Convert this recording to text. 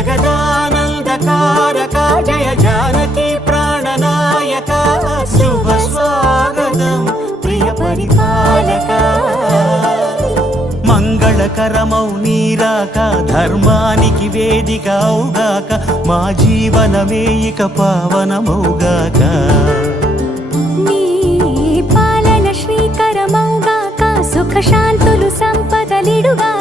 జగదానందకారక జయ జానకి ప్రాణనాయక శుభ స్వాగతం ప్రియ పరిపాలక మంగళకరమౌ నీరాక ధర్మానికి వేదిక అవుగాక మా జీవనమే ఇక పావనమౌగాక నీ పాలన శ్రీకరమౌగాక సుఖ శాంతులు సంపదలిడుగా